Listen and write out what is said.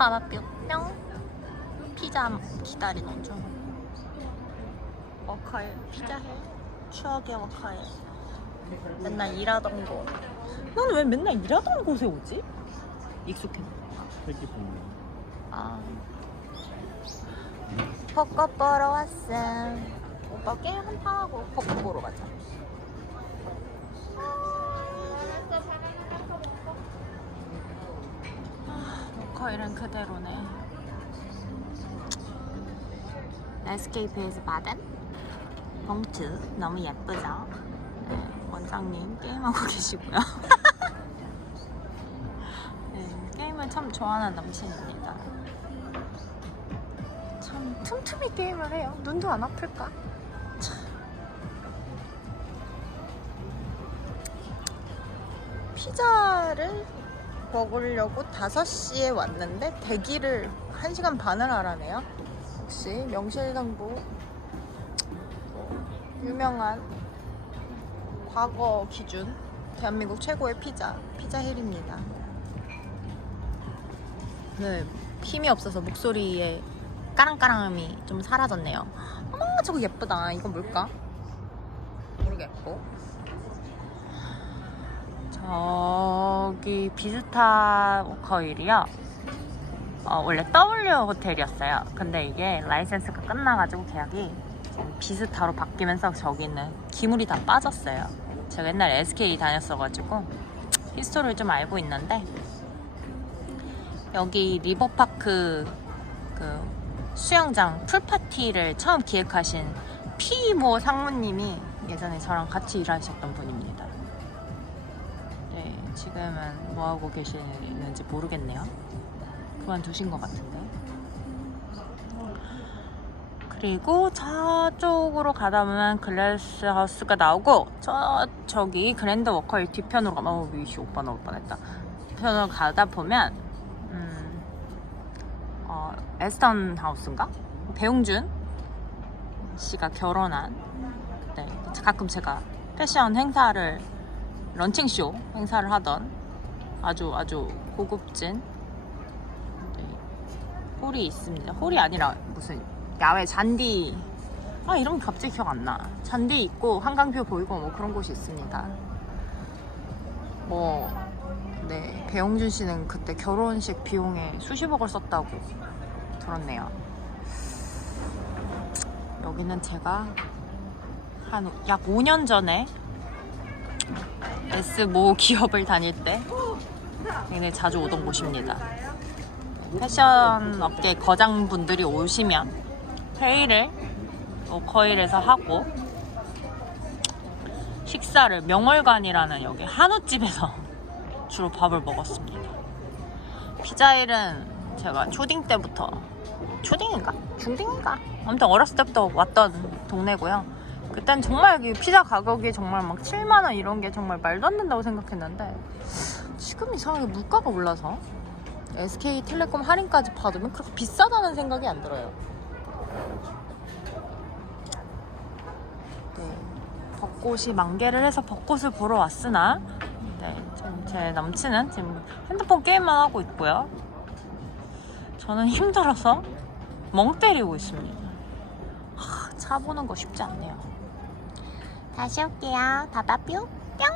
바바뿅 뿅. 피자 기다리는 중. 워커힐 피자힐 추억의 워커힐 맨날 일하던 곳. 나는 왜 맨날 일하던 곳에 오지? 익숙해서 새끼 분 아. 벚꽃 보러 왔음. 오빠 게임 한판 하고 벚꽃 보러 가자 거일은 그대로네 에스케이프에서 받은 봉투 너무 예쁘죠? 네, 원장님 게임하고 계시고요 네, 게임을 참 좋아하는 남친입니다 참 틈틈이 게임을 해요 눈도 안 아플까? 참. 피자를 먹으려고 5시에 왔는데 대기를 1시간 반을 하라네요. 역시 명실상부 뭐 유명한 과거 기준 대한민국 최고의 피자 피자 힐입니다. 네, 힘이 없어서 목소리에 까랑까랑함이 좀 사라졌네요. 어머 저거 예쁘다. 이거 뭘까? 모르겠고. 저 기 비스타 워커힐이요. 어, 원래 W 호텔이었어요. 근데 이게 라이센스가 끝나가지고 계약이 비스타로 바뀌면서 저기는 기물이 다 빠졌어요. 제가 옛날에 SK 다녔어가지고 히스토리를 좀 알고 있는데 여기 리버파크 그 수영장 풀파티를 처음 기획하신 피모 상무님이 예전에 저랑 같이 일하셨던 분입니다. 네, 지금은 뭐 하고 계시는지 모르겠네요. 그만두신 것 같은데. 그리고 저쪽으로 가다 보면 글래스 하우스가 나오고 저 저기 그랜드 워커힐 뒤편으로 가면 어 위시 오빠 나올 뻔했다. 뒤편으로 가다 보면 음, 어, 에스턴 하우스인가? 배용준 씨가 결혼한 네, 가끔 제가 패션 행사를 런칭쇼 행사를 하던 아주 아주 고급진 네, 홀이 있습니다. 홀이 아니라 무슨 야외 잔디 아게 갑자기 기억 안 나. 잔디 있고 한강뷰 보이고 뭐 그런 곳이 있습니다. 뭐 네, 배용준 씨는 그때 결혼식 비용에 수십억을 썼다고 들었네요. 여기는 제가 한 약 5년 전에 S모 기업을 다닐 때 굉장히 자주 오던 곳입니다. 패션 업계 거장분들이 오시면 회의를 워커힐에서 하고 식사를 명월관이라는 여기 한우집에서 주로 밥을 먹었습니다. 피자일은 제가 초딩 때부터 초딩인가? 중딩인가? 아무튼 어렸을 때부터 왔던 동네고요. 그땐 정말 이 피자 가격이 정말 막 7만 원 이런 게 정말 말도 안 된다고 생각했는데 지금 이상하게 물가가 올라서 SK텔레콤 할인까지 받으면 그렇게 비싸다는 생각이 안 들어요. 네, 벚꽃이 만개를 해서 벚꽃을 보러 왔으나 네, 지금 제 남친은 지금 핸드폰 게임만 하고 있고요. 저는 힘들어서 멍 때리고 있습니다. 하, 차 보는 거 쉽지 않네요. 다시 올게요. 바바뿅 뿅.